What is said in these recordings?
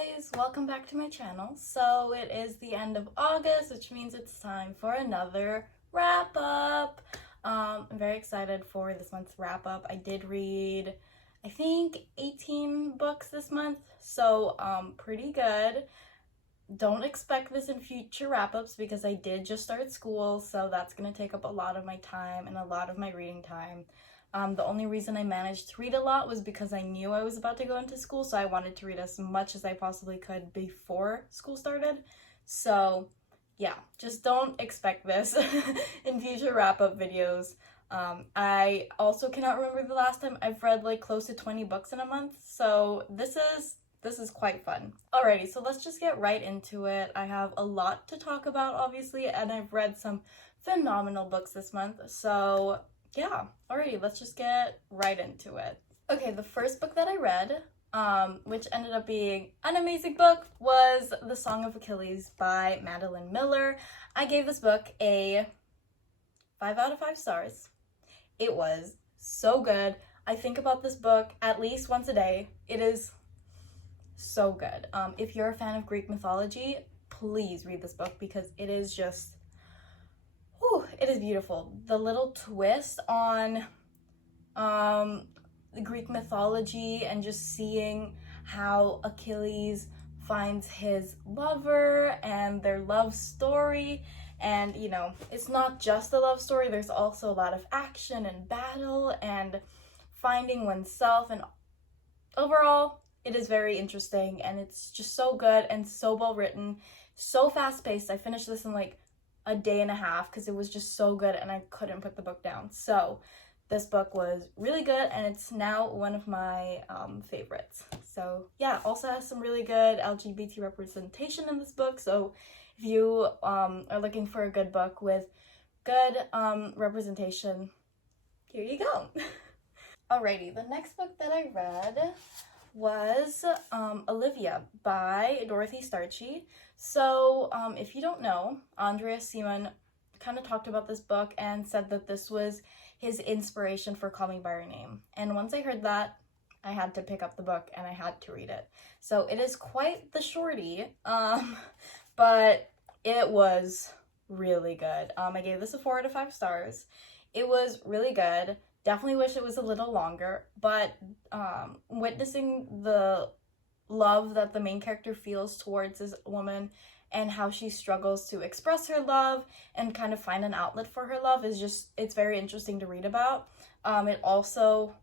guys, welcome back to my channel. So it is the end of August, which means it's time for another wrap up. I'm very excited for this month's wrap up. I did read, I think 18 books this month, so pretty good. Don't expect this in future wrap-ups because I did just start school, so that's gonna take up a lot of my time and a lot of my reading time. The only reason I managed to read a lot was because I knew I was about to go into school, so I wanted to read as much as I possibly could before school started. So yeah, just don't expect this in future wrap-up videos. I also cannot remember the last time I've read like close to 20 books in a month, so this is quite fun. Alrighty, so let's just get right into it. I have a lot to talk about, obviously, and I've read some phenomenal books this month, so yeah, alrighty, let's just get right into it. Okay, the first book that I read, which ended up being an amazing book, was The Song of Achilles by Madeline Miller. I gave this book a 5 out of 5 stars. It was so good. I think about this book at least once a day. It is so good. If you're a fan of Greek mythology, please read this book because it is just, it is beautiful. The little twist on the Greek mythology and just seeing how Achilles finds his lover and their love story. And, you know, it's not just a love story. There's also a lot of action and battle and finding oneself. And overall, it is very interesting and it's just so good and so well written, so fast paced. I finished this in like a day and a half because it was just so good and I couldn't put the book down. So this book was really good and it's now one of my favorites. So yeah, also has some really good LGBT representation in this book. So if you are looking for a good book with good representation, here you go. Alrighty, the next book that I read was Olivia by Dorothy Starchy. So if you don't know, Andrea Seaman kind of talked about this book and said that this was his inspiration for Call Me By Your Name. And once I heard that, I had to pick up the book and I had to read it. So it is quite the shorty, but it was really good. I gave this a 4 out of 5 stars. It was really good. Definitely wish it was a little longer, but witnessing the love that the main character feels towards this woman and how she struggles to express her love and kind of find an outlet for her love is just, it's very interesting to read about. It also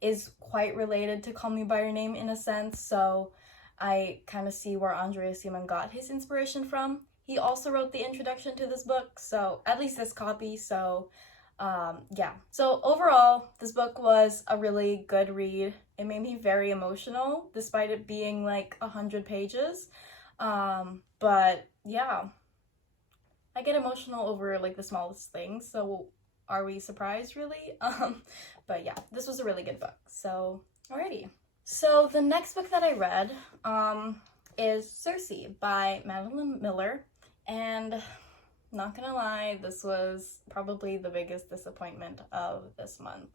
is quite related to Call Me By Your Name in a sense, so I kind of see where Andrea Seaman got his inspiration from. He also wrote the introduction to this book, so at least this copy, so yeah. So overall, this book was a really good read. It made me very emotional, despite it being like 100 pages. But yeah, I get emotional over like the smallest things, so are we surprised really? But yeah, this was a really good book, so alrighty. So the next book that I read is Cersei by Madeline Miller, and not gonna lie, this was probably the biggest disappointment of this month.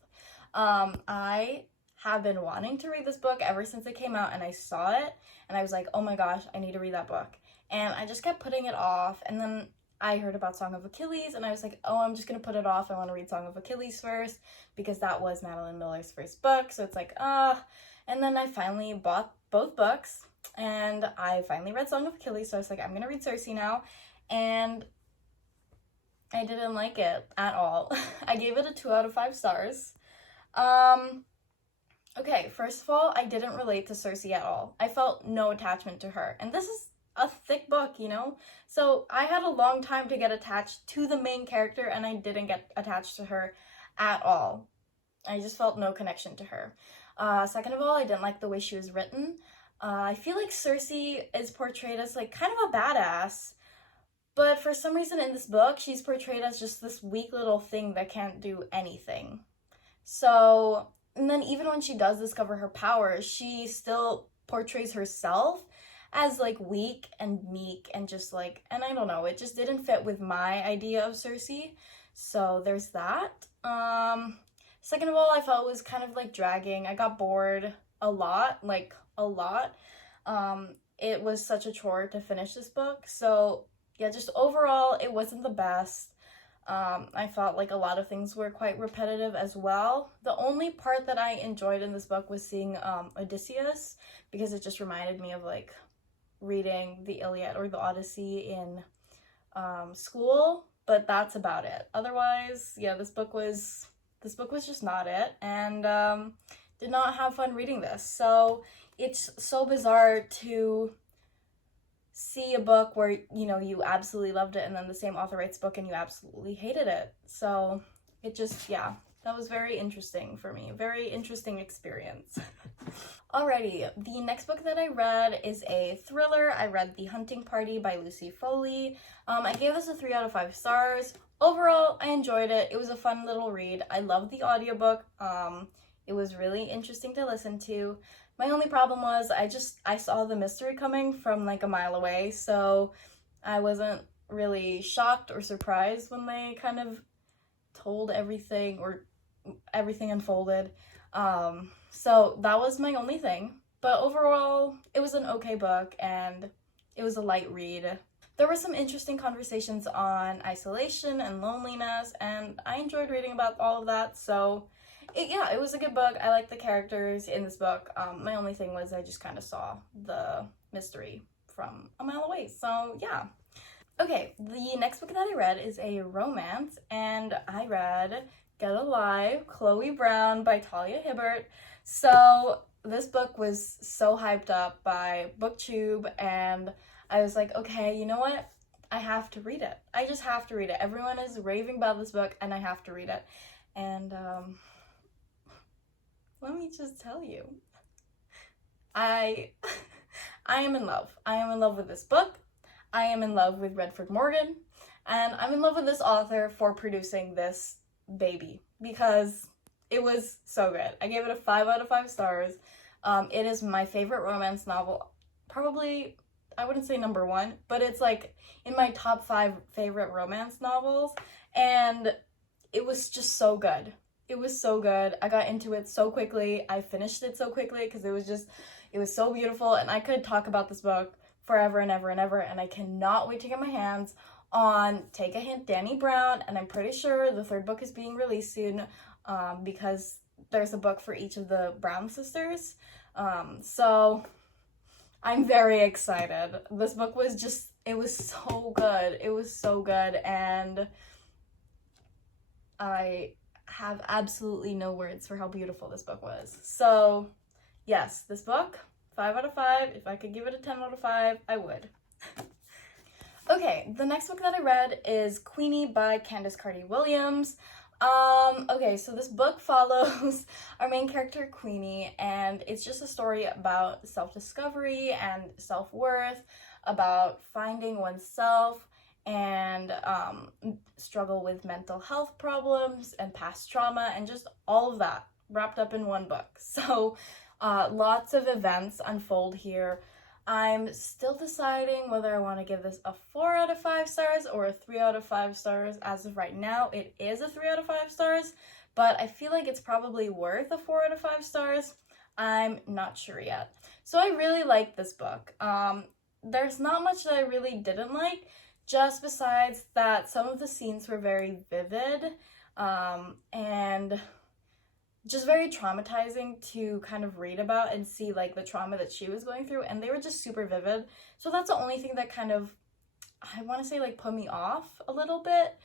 I have been wanting to read this book ever since it came out and I saw it and I was like, oh my gosh, I need to read that book. And I just kept putting it off, and then I heard about Song of Achilles and I was like, oh, I'm just gonna put it off. I want to read Song of Achilles first because that was Madeline Miller's first book. So it's like, and then I finally bought both books and I finally read Song of Achilles. So I was like, I'm gonna read Cersei now. And I didn't like it at all. I gave it a 2 out of 5 stars. Okay, first of all, I didn't relate to Cersei at all. I felt no attachment to her. And this is a thick book, you know? So I had a long time to get attached to the main character and I didn't get attached to her at all. I just felt no connection to her. Second of all, I didn't like the way she was written. I feel like Cersei is portrayed as like kind of a badass. But for some reason in this book, she's portrayed as just this weak little thing that can't do anything. So, and then even when she does discover her powers, she still portrays herself as like weak and meek and just like, and I don't know, it just didn't fit with my idea of Cersei. So there's that. Second of all, I felt it was kind of like dragging. I got bored a lot, like a lot. it was such a chore to finish this book. So yeah, just overall, it wasn't the best. I felt like a lot of things were quite repetitive as well. The only part that I enjoyed in this book was seeing Odysseus, because it just reminded me of like reading the Iliad or the Odyssey in school, but that's about it. Otherwise, yeah, this book was just not it, and did not have fun reading this. So it's so bizarre to see a book where, you know, you absolutely loved it, and then the same author writes a book and you absolutely hated it. So it just, yeah, that was very interesting for me. Very interesting experience. Alrighty, the next book that I read is a thriller. I read The Hunting Party by Lucy Foley. I gave this a 3 out of 5 stars. Overall, I enjoyed it. It was a fun little read. I loved the audiobook. It was really interesting to listen to. My only problem was I saw the mystery coming from like a mile away, so I wasn't really shocked or surprised when they kind of told everything, or everything unfolded. So that was my only thing. But overall, it was an okay book, and it was a light read. There were some interesting conversations on isolation and loneliness, and I enjoyed reading about all of that. So it was a good book. I liked the characters in this book. My only thing was I just kind of saw the mystery from a mile away. So yeah. Okay, the next book that I read is a romance, and I read Get Alive, Chloe Brown by Talia Hibbert. So this book was so hyped up by BookTube, and I was like, okay, you know what? I have to read it. I just have to read it. Everyone is raving about this book, and I have to read it. And let me just tell you, I am in love. I am in love with this book. I am in love with Redford Morgan, and I'm in love with this author for producing this baby, because it was so good. I gave it a 5 out of 5 stars. It is my favorite romance novel. Probably, I wouldn't say number 1, but it's like in my top 5 favorite romance novels, and it was just so good. It was so good. I got into it so quickly. I finished it so quickly because it was so beautiful, and I could talk about this book forever and ever and ever, and I cannot wait to get my hands on Take a Hint, Dani Brown, and I'm pretty sure the 3rd book is being released soon, because there's a book for each of the Brown sisters. So I'm very excited. This book was just, it was so good. It was so good, and I have absolutely no words for how beautiful this book was. So yes, this book, 5 out of 5. If I could give it a 10 out of 5, I would. Okay, the next book that I read is Queenie by Candice Carty-Williams. Okay, so this book follows our main character, Queenie, and it's just a story about self-discovery and self-worth, about finding oneself, and struggle with mental health problems and past trauma, and just all of that wrapped up in one book. So lots of events unfold here. I'm still deciding whether I want to give this a 4 out of 5 stars or a 3 out of 5 stars. As of right now, it is a 3 out of 5 stars, but I feel like it's probably worth a 4 out of 5 stars. I'm not sure yet. So I really liked this book. There's not much that I really didn't like, just besides that some of the scenes were very vivid, and just very traumatizing to kind of read about and see like the trauma that she was going through, and they were just super vivid. So that's the only thing that kind of, I want to say, like put me off a little bit.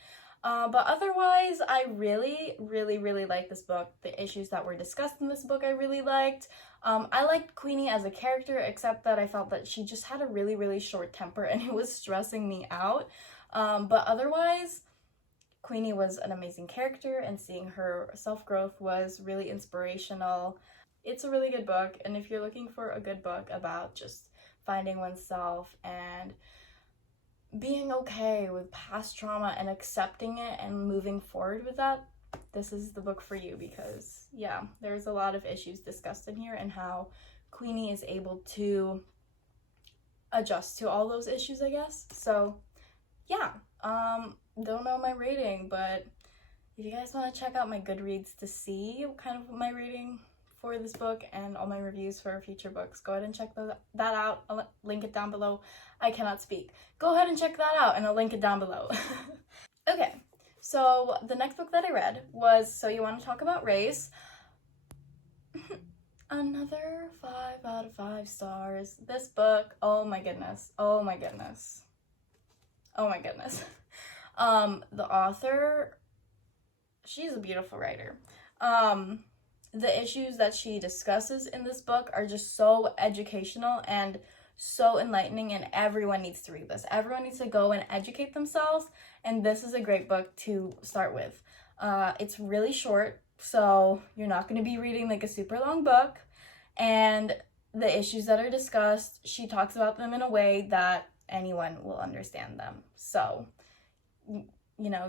But otherwise, I really, really, really liked this book. The issues that were discussed in this book, I really liked. I liked Queenie as a character, except that I felt that she just had a really, really short temper, and it was stressing me out. But otherwise, Queenie was an amazing character, and seeing her self-growth was really inspirational. It's a really good book, and if you're looking for a good book about just finding oneself and being okay with past trauma and accepting it and moving forward with that, this is the book for you, because yeah, there's a lot of issues discussed in here and how Queenie is able to adjust to all those issues, I guess. So yeah, don't know my rating, but if you guys want to check out my Goodreads to see kind of my rating for this book and all my reviews for future books. Go ahead and check that out. I'll link it down below. I cannot speak. Go ahead and check that out, and I'll link it down below. Okay, so the next book that I read was So You Want to Talk About Race. Another 5 out of 5 stars. This book, oh my goodness. Oh my goodness. Oh my goodness. The author, she's a beautiful writer. The issues that she discusses in this book are just so educational and so enlightening, and everyone needs to read this. Everyone needs to go and educate themselves, and this is a great book to start with. It's really short, so you're not going to be reading like a super long book, and the issues that are discussed, she talks about them in a way that anyone will understand them. So, you know,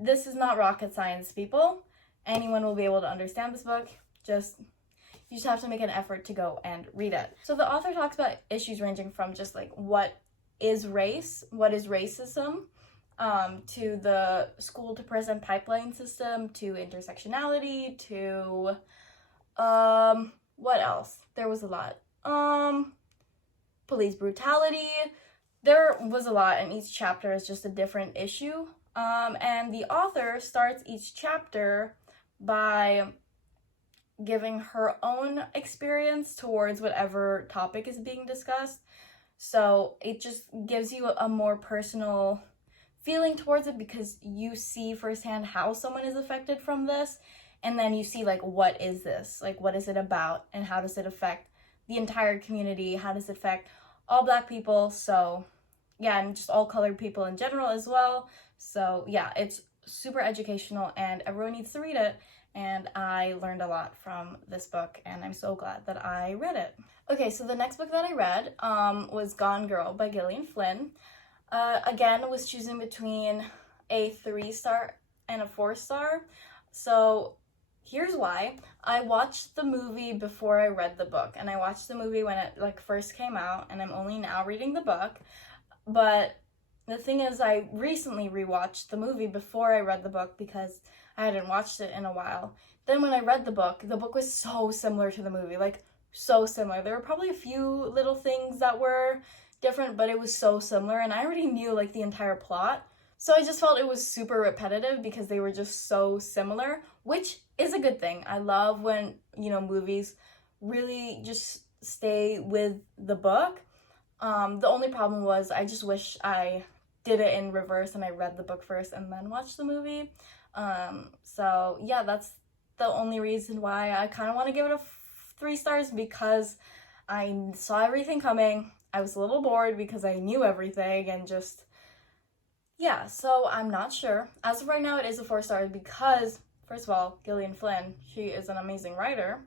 this is not rocket science, people. Anyone will be able to understand this book. You just have to make an effort to go and read it. So the author talks about issues ranging from just like what is race, what is racism, to the school to prison pipeline system, to intersectionality, to what else? There was a lot. Police brutality. There was a lot, and each chapter is just a different issue. And the author starts each chapter by giving her own experience towards whatever topic is being discussed. So it just gives you a more personal feeling towards it, because you see firsthand how someone is affected from this, and then you see like, what is this? Like, what is it about, and how does it affect the entire community? How does it affect all Black people? So yeah, and just all colored people in general as well. So yeah, it's super educational and everyone needs to read it. And I learned a lot from this book, and I'm so glad that I read it. Okay, so the next book that I read was Gone Girl by Gillian Flynn. Again, was choosing between a 3-star and a 4-star. So here's why. I watched the movie before I read the book, and I watched the movie when it like first came out, and I'm only now reading the book. But the thing is, I recently rewatched the movie before I read the book because I hadn't watched it in a while. Then when I read the book was so similar to the movie, like so similar. There were probably a few little things that were different, but it was so similar, and I already knew like the entire plot. So I just felt it was super repetitive because they were just so similar, which is a good thing. I love when, you know, movies really just stay with the book. The only problem was I just wish I did it in reverse and I read the book first and then watched the movie. So yeah, that's the only reason why I kind of want to give it a 3 stars, because I saw everything coming. I was a little bored because I knew everything, and just, yeah, so I'm not sure. As of right now, it is a 4 stars because, first of all, Gillian Flynn, she is an amazing writer.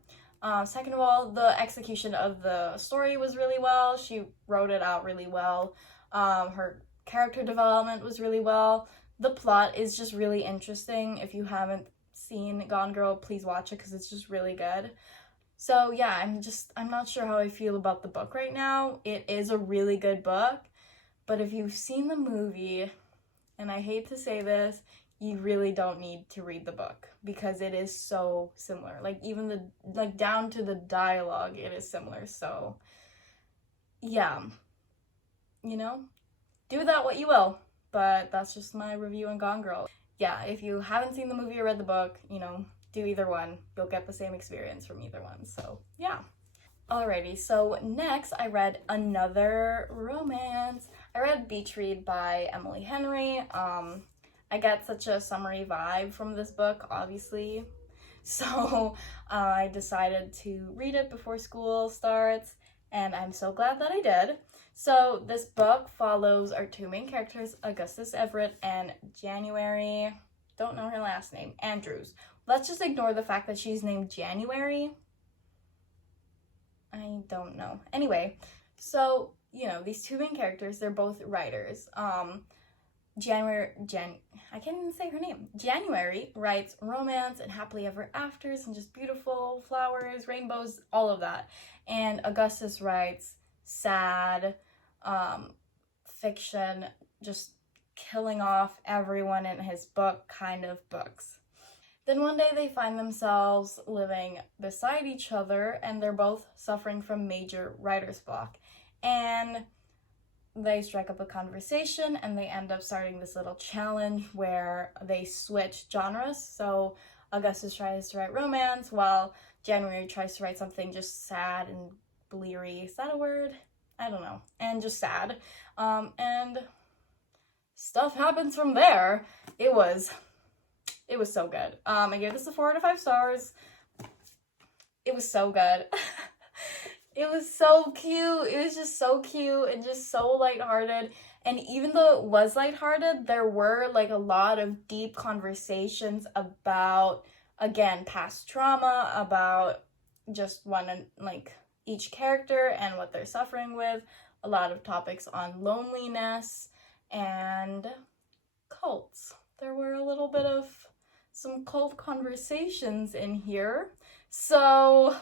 Second of all, the execution of the story was really well. She wrote it out really well. Her character development was really well. The plot is just really interesting. If you haven't seen Gone Girl, please watch it because it's just really good. So yeah, I'm not sure how I feel about the book right now. It is a really good book, but if you've seen the movie, and I hate to say this, you really don't need to read the book because it is so similar. Like even down to the dialogue, it is similar. So yeah, you know, do that what you will, but that's just my review on Gone Girl. Yeah, if you haven't seen the movie or read the book, you know, do either one. You'll get the same experience from either one. So yeah. Alrighty, so next I read another romance. I read Beach Read by Emily Henry. I get such a summery vibe from this book, obviously. So I decided to read it before school starts, and I'm so glad that I did. So this book follows our 2 main characters, Augustus Everett and January, don't know her last name, Andrews. Let's just ignore the fact that she's named January. I don't know. Anyway, so, you know, these 2 main characters, they're both writers. I can't even say her name. January writes romance and happily ever afters and just beautiful flowers, rainbows, all of that. And Augustus writes sad, fiction, just killing off everyone in his book kind of books. Then one day they find themselves living beside each other, and they're both suffering from major writer's block. And they strike up a conversation, and they end up starting this little challenge where they switch genres. So Augustus tries to write romance, while January tries to write something just sad and bleary. Is that a word? I don't know. And just sad. And stuff happens from there. It was so good. I gave this a 4 out of 5 stars. It was so good. It was so cute. It was just so cute and just so lighthearted. And even though it was lighthearted, there were like a lot of deep conversations about, again, past trauma, about just each character and what they're suffering with. A lot of topics on loneliness and cults. There were a little bit of some cult conversations in here. So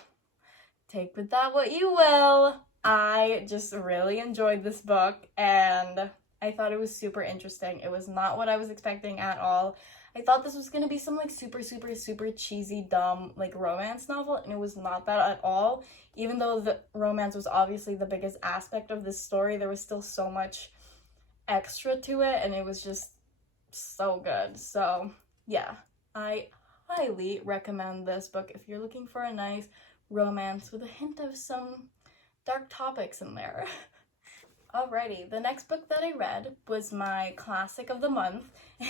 take with that what you will. I just really enjoyed this book, and I thought it was super interesting. It was not what I was expecting at all. I thought this was gonna be some like super, super, super cheesy, dumb like romance novel, and it was not that at all. Even though the romance was obviously the biggest aspect of this story, there was still so much extra to it, and it was just so good. So yeah, I highly recommend this book if you're looking for a nice romance with a hint of some dark topics in there. Alrighty, the next book that I read was my classic of the month,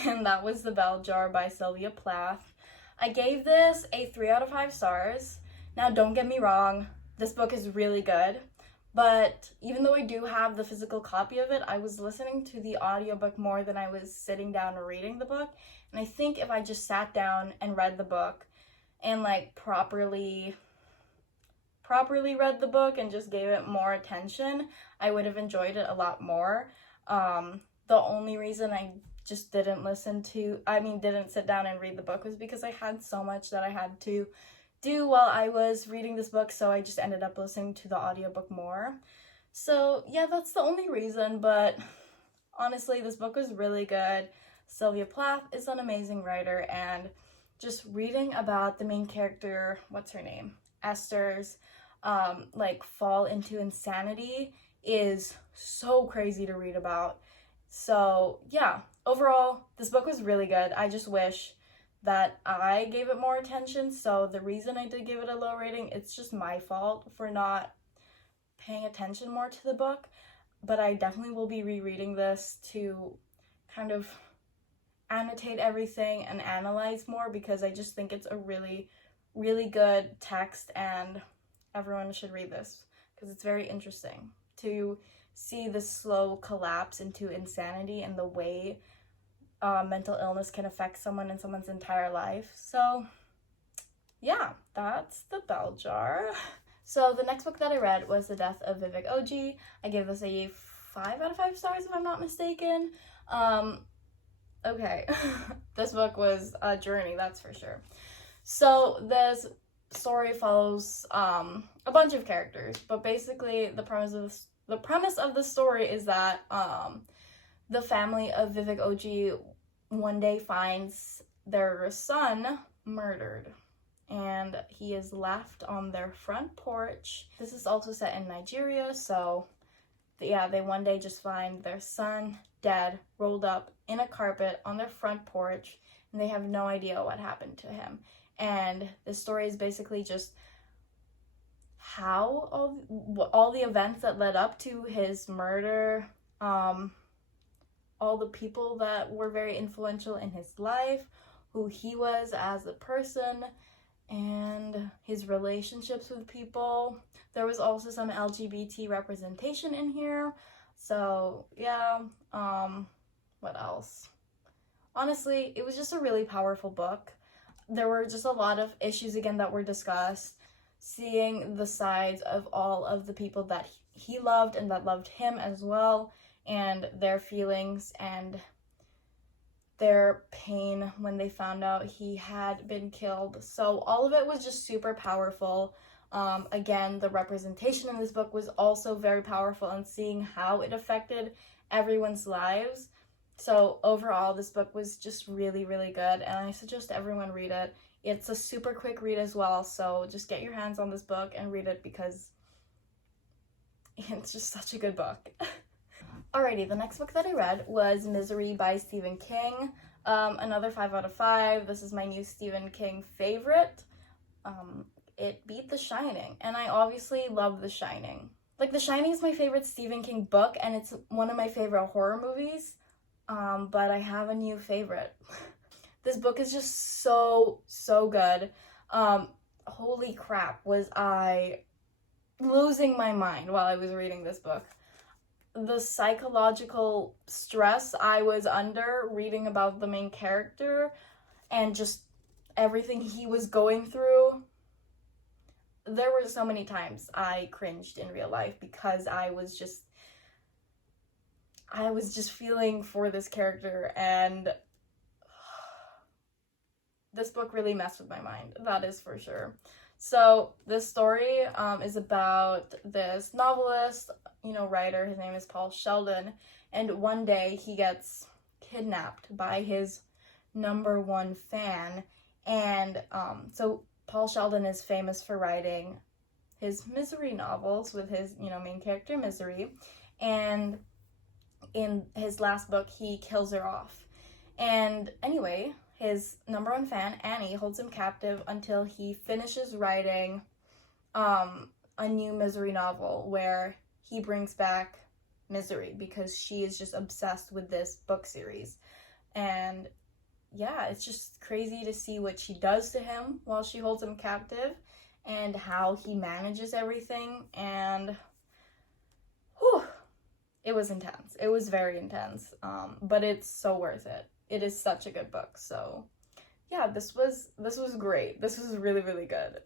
and that was The Bell Jar by Sylvia Plath. I gave this a 3 out of 5 stars. Now, don't get me wrong, this book is really good, but even though I do have the physical copy of it, I was listening to the audiobook more than I was sitting down and reading the book, and I think if I just sat down and read the book and like properly read the book and just gave it more attention, I would have enjoyed it a lot more. The only reason I just didn't sit down and read the book was because I had so much that I had to do while I was reading this book, so I just ended up listening to the audiobook more. So yeah, that's the only reason, but honestly, this book was really good. Sylvia Plath is an amazing writer, and just reading about the main character, what's her name? Esther's fall into insanity is so crazy to read about. So yeah, overall, this book was really good. I just wish that I gave it more attention. So the reason I did give it a low rating, it's just my fault for not paying attention more to the book. But I definitely will be rereading this to kind of annotate everything and analyze more, because I just think it's a really, really good text, and everyone should read this because it's very interesting to see the slow collapse into insanity and the way mental illness can affect someone in someone's entire life. So yeah, that's The Bell Jar. So the next book that I read was The Death of Vivek OG. I gave this a 5 out of 5 stars if I'm not mistaken. Okay, this book was a journey, that's for sure. So this story follows a bunch of characters, but basically the premise of the story is that the family of Vivek OG one day finds their son murdered, and he is left on their front porch. This is also set in Nigeria, so yeah, they one day just find their son dead, rolled up in a carpet on their front porch, and they have no idea what happened to him. And the story is basically just how all the events that led up to his murder, all the people that were very influential in his life, who he was as a person, and his relationships with people. There was also some LGBT representation in here. So yeah, what else? Honestly, it was just a really powerful book. There were just a lot of issues again that were discussed, seeing the sides of all of the people that he loved and that loved him as well, and their feelings and their pain when they found out he had been killed. So all of it was just super powerful. Again, the representation in this book was also very powerful, and seeing how it affected everyone's lives. So overall, this book was just really, really good, and I suggest everyone read it. It's a super quick read as well, so just get your hands on this book and read it because it's just such a good book. Alrighty, the next book that I read was Misery by Stephen King. Another 5 out of 5. This is my new Stephen King favorite. It beat The Shining, and I obviously love The Shining. Like, The Shining is my favorite Stephen King book, and it's one of my favorite horror movies, but I have a new favorite. This book is just so good. Holy crap, was I losing my mind while I was reading this book. The psychological stress I was under reading about the main character and just everything he was going through. There were so many times I cringed in real life because I was just feeling for this character, and this book really messed with my mind, that is for sure. So this story is about this novelist, writer. His name is Paul Sheldon, and one day he gets kidnapped by his #1 fan, and so Paul Sheldon is famous for writing his misery novels with his, main character Misery, and in his last book he kills her off. And anyway, his #1 fan, Annie, holds him captive until he finishes writing a new misery novel where he brings back Misery because she is just obsessed with this book series. And yeah, it's just crazy to see what she does to him while she holds him captive and how he manages everything. And whew, it was intense. It was very intense, but it's so worth it. It is such a good book. So yeah, this was great. This was really, really good.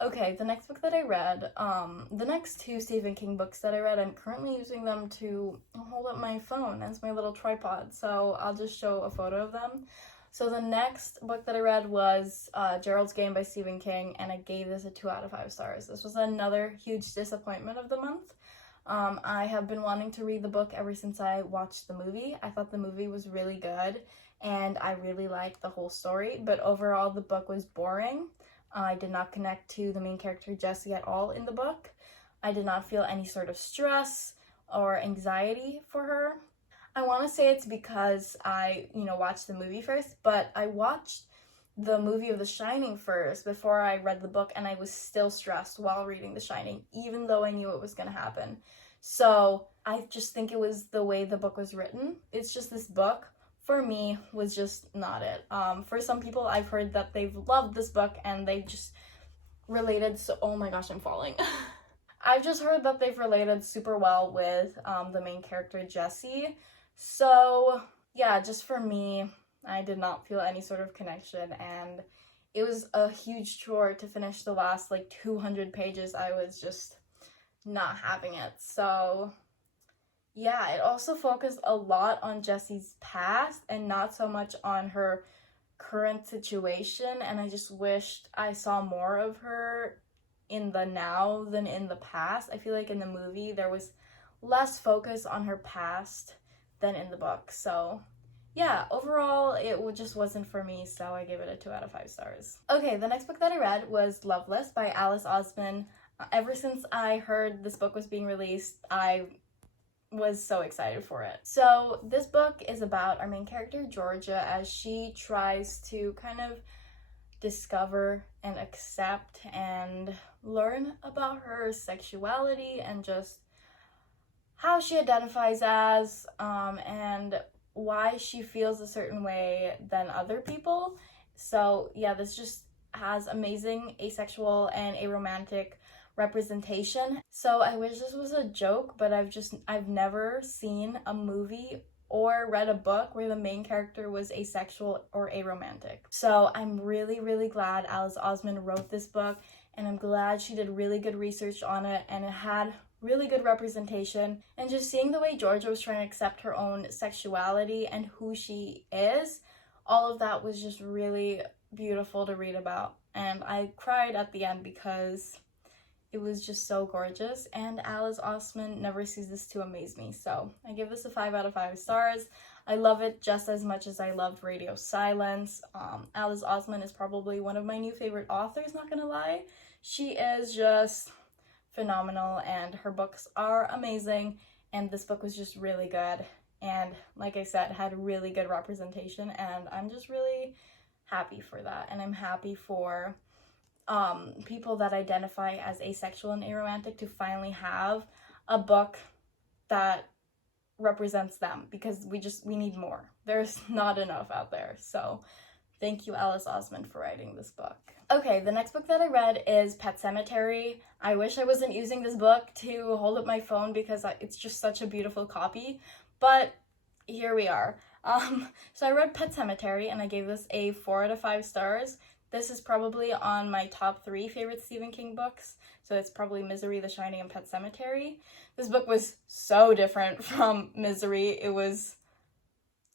Okay, the next book that I read, the next 2 Stephen King books that I read, I'm currently using them to hold up my phone as my little tripod, so I'll just show a photo of them. So the next book that I read was Geralds Game by Stephen King, and I gave this a 2 out of 5 stars. This was another huge disappointment of the month. I have been wanting to read the book ever since I watched the movie. I thought the movie was really good, and I really liked the whole story, but overall the book was boring. I did not connect to the main character Jessie at all in the book. I did not feel any sort of stress or anxiety for her. I want to say it's because I, watched the movie first, but I watched the movie of The Shining first before I read the book, and I was still stressed while reading The Shining, even though I knew it was going to happen. So I just think it was the way the book was written. It's just this book, for me, was just not it. For some people, I've heard that they've loved this book and they've just related oh my gosh, I'm falling. I've just heard that they've related super well with the main character, Jessie. So yeah, just for me, I did not feel any sort of connection, and it was a huge chore to finish the last 200 pages. I was just not having it. So yeah, it also focused a lot on Jessie's past and not so much on her current situation, and I just wished I saw more of her in the now than in the past. I feel like in the movie there was less focus on her past than in the book. So yeah, overall it just wasn't for me, so I gave it a 2 out of 5 stars. Okay, the next book that I read was Loveless by Alice Osman. Ever since I heard this book was being released, I was so excited for it. So this book is about our main character, Georgia, as she tries to kind of discover and accept and learn about her sexuality and just how she identifies as, and why she feels a certain way than other people. So yeah, this just has amazing asexual and aromantic representation. So I wish this was a joke, but I've never seen a movie or read a book where the main character was asexual or aromantic. So I'm really, really glad Alice Osman wrote this book, and I'm glad she did really good research on it, and it had really good representation. And just seeing the way Georgia was trying to accept her own sexuality and who she is, all of that was just really beautiful to read about. And I cried at the end because it was just so gorgeous, and Alice Osman never ceases to amaze me. So I give this a 5 out of 5 stars. I love it just as much as I loved Radio Silence. Alice Osman is probably one of my new favorite authors, not gonna lie. She is just phenomenal, and her books are amazing, and this book was just really good, and like I said, had really good representation, and I'm just really happy for that. And I'm happy for people that identify as asexual and aromantic to finally have a book that represents them, because we need more. There's not enough out there. So thank you, Alice Osman, for writing this book. Okay, the next book that I read is Pet Sematary. I wish I wasn't using this book to hold up my phone because it's just such a beautiful copy, but here we are. So I read Pet Sematary and I gave this a 4 out of 5 stars. This is probably on my top 3 favorite Stephen King books. So it's probably Misery, The Shining, and Pet Sematary. This book was so different from Misery. It was,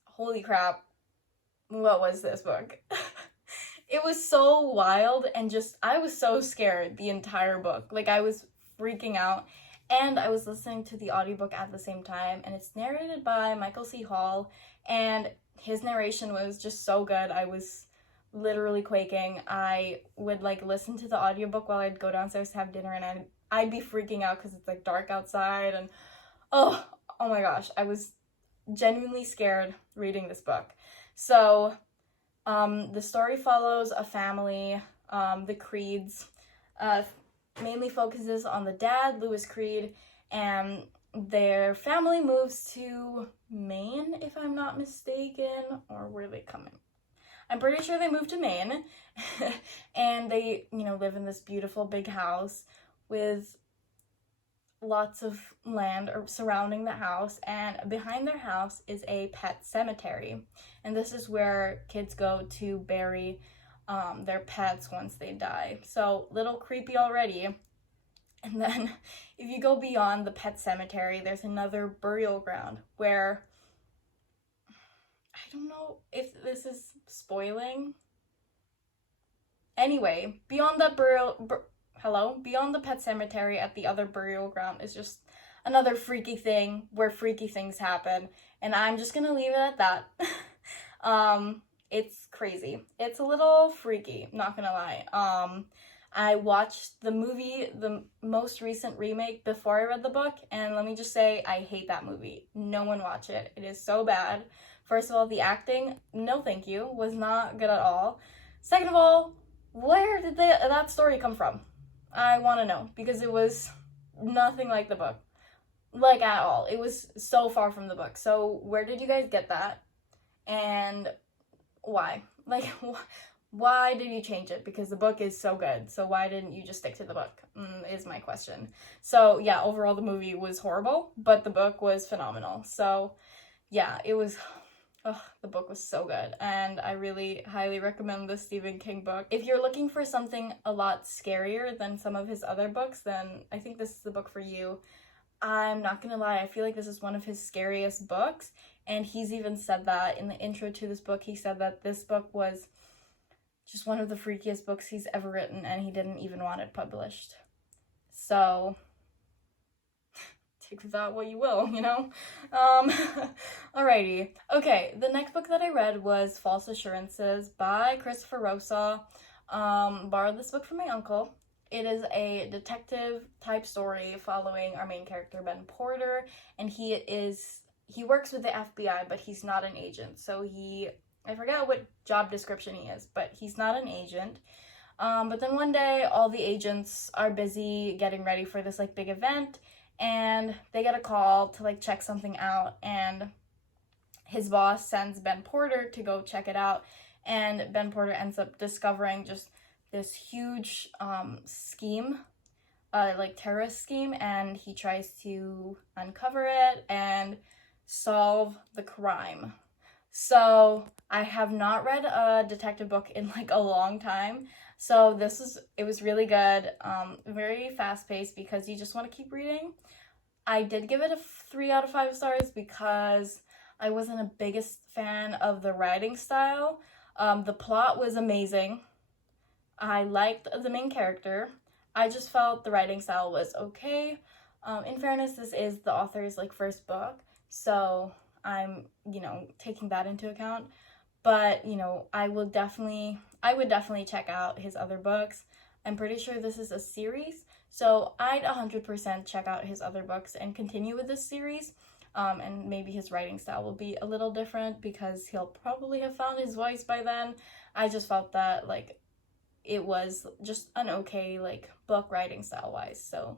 holy crap, what was this book? It was so wild, and just, I was so scared the entire book. Like, I was freaking out, and I was listening to the audiobook at the same time, and it's narrated by Michael C. Hall, and his narration was just so good. I was literally quaking. I would like listen to the audiobook while I'd go downstairs to have dinner, and I'd be freaking out because it's like dark outside, and oh my gosh, I was genuinely scared reading this book. So the story follows a family, the Creeds, mainly focuses on the dad, Lewis Creed, and their family moves to Maine, if I'm not mistaken, or where are they coming? I'm pretty sure they moved to Maine, and they, live in this beautiful big house with lots of land surrounding the house, and behind their house is a pet cemetery, and this is where kids go to bury their pets once they die. So, little creepy already. And then, if you go beyond the pet cemetery, there's another burial ground where, I don't know if this is spoiling. Anyway, beyond that beyond the pet cemetery at the other burial ground is just another freaky thing where freaky things happen, and I'm just gonna leave it at that. It's crazy. It's a little freaky, not gonna lie. I watched the movie, the most recent remake, before I read the book, and let me just say, I hate that movie. No one watch it. It is so bad. First of all, the acting, no thank you, was not good at all. Second of all, where did that story come from? I want to know, because it was nothing like the book. Like, at all. It was so far from the book. So, where did you guys get that? And why? Like, why did you change it? Because the book is so good. So, why didn't you just stick to the book? Is my question. So, yeah, overall, the movie was horrible, but the book was phenomenal. So, yeah, it was... the book was so good, and I really highly recommend this Stephen King book. If you're looking for something a lot scarier than some of his other books, then I think this is the book for you. I'm not gonna lie, I feel like this is one of his scariest books, and he's even said that in the intro to this book. He said that this book was just one of the freakiest books he's ever written, and he didn't even want it published. So... take that what you will, Alrighty. Okay, the next book that I read was False Assurances by Christopher Rosa. Borrowed this book from my uncle. It is a detective type story following our main character, Ben Porter, and he works with the FBI, but he's not an agent. So I forget what job description he is, but he's not an agent. But then one day, all the agents are busy getting ready for this big event, and they get a call to check something out, and his boss sends Ben Porter to go check it out, and Ben Porter ends up discovering just this huge scheme, terrorist scheme, and he tries to uncover it and solve the crime. So I have not read a detective book in a long time. So it was really good, very fast-paced because you just want to keep reading. I did give it a 3 out of 5 stars because I wasn't a biggest fan of the writing style. The plot was amazing. I liked the main character. I just felt the writing style was okay. In fairness, this is the author's like first book, so I'm, taking that into account. But, I would definitely check out his other books. I'm pretty sure this is a series, so I'd 100% check out his other books and continue with this series. And maybe his writing style will be a little different because he'll probably have found his voice by then. I just felt that, like, it was just an okay, like, book writing style-wise, so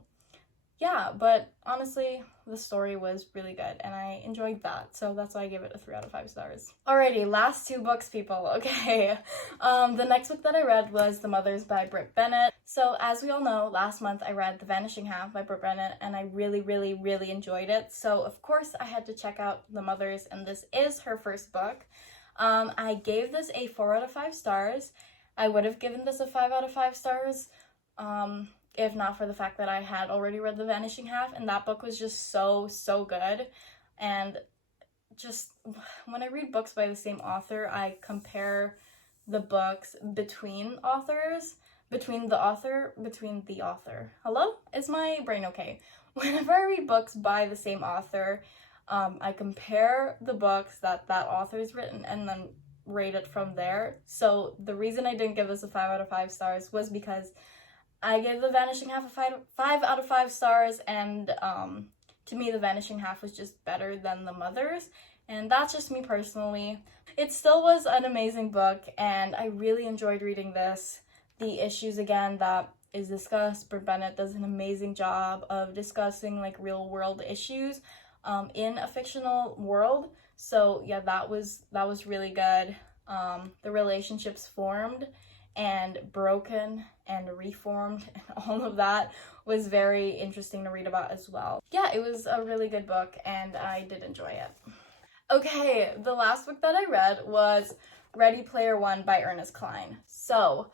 yeah, but honestly, the story was really good, and I enjoyed that, so that's why I give it a 3 out of 5 stars. Alrighty, last 2 books, people, okay. The next book that I read was The Mothers by Britt Bennett. So, as we all know, last month I read The Vanishing Half by Britt Bennett, and I really, really, really enjoyed it, so of course I had to check out The Mothers, and this is her first book. I gave this a 4 out of 5 stars. I would have given this a 5 out of 5 stars, if not for the fact that I had already read The Vanishing Half, and that book was just so, so good. And just, when I read books by the same author, I compare the books between the author. Hello? Is my brain okay? Whenever I read books by the same author, I compare the books that author's written and then rate it from there. So the reason I didn't give this a 5 out of 5 stars was because I gave The Vanishing Half a 5 out of 5 stars, and to me, The Vanishing Half was just better than The Mothers, and that's just me personally. It still was an amazing book, and I really enjoyed reading this. The issues, again, that is discussed, Britt Bennett does an amazing job of discussing, like, real-world issues in a fictional world, so yeah, that was really good. The relationships formed and broken and reformed, and all of that was very interesting to read about as well. Yeah, it was a really good book, and I did enjoy it. Okay, the last book that I read was Ready Player One by Ernest Cline. So,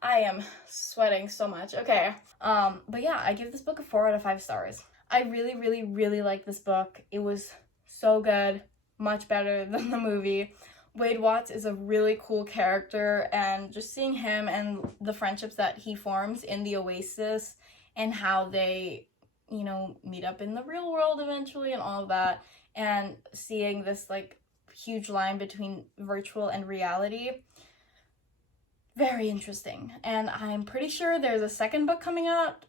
I am sweating so much. Okay, but yeah, I give this book a 4 out of 5 stars. I really, really, really like this book. It was so good, much better than the movie. Wade Watts is a really cool character, and just seeing him and the friendships that he forms in the Oasis and how they, meet up in the real world eventually and all of that, and seeing this, like, huge line between virtual and reality, very interesting. And I'm pretty sure there's a second book coming out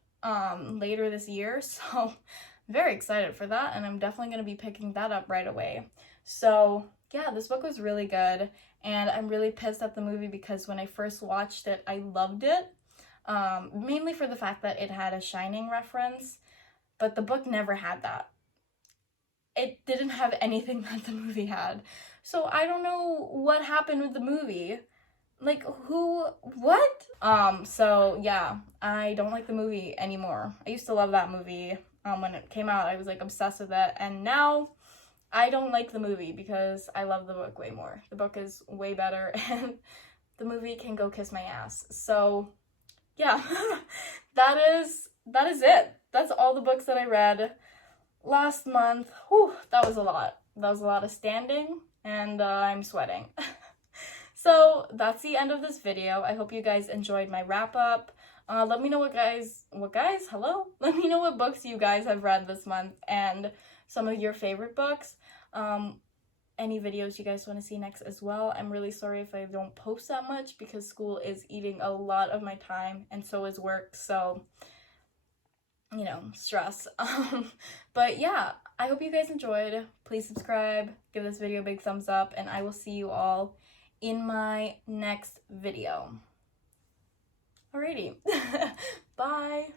later this year, so very excited for that, and I'm definitely going to be picking that up right away. So yeah, this book was really good, and I'm really pissed at the movie because when I first watched it, I loved it, mainly for the fact that it had a Shining reference, but the book never had that. It didn't have anything that the movie had, so I don't know what happened with the movie. Like, what? So yeah, I don't like the movie anymore. I used to love that movie. When it came out, I was, like, obsessed with it, and now I don't like the movie because I love the book way more. The book is way better, and the movie can go kiss my ass. So, yeah, that is it. That's all the books that I read last month. Whew, that was a lot. That was a lot of standing, and I'm sweating. So, that's the end of this video. I hope you guys enjoyed my wrap-up. Let me know hello? Let me know what books you guys have read this month, and some of your favorite books. Any videos you guys want to see next as well. I'm really sorry if I don't post that much because school is eating a lot of my time, and so is work, so, stress. But yeah, I hope you guys enjoyed. Please subscribe, give this video a big thumbs up, and I will see you all in my next video. Alrighty, bye!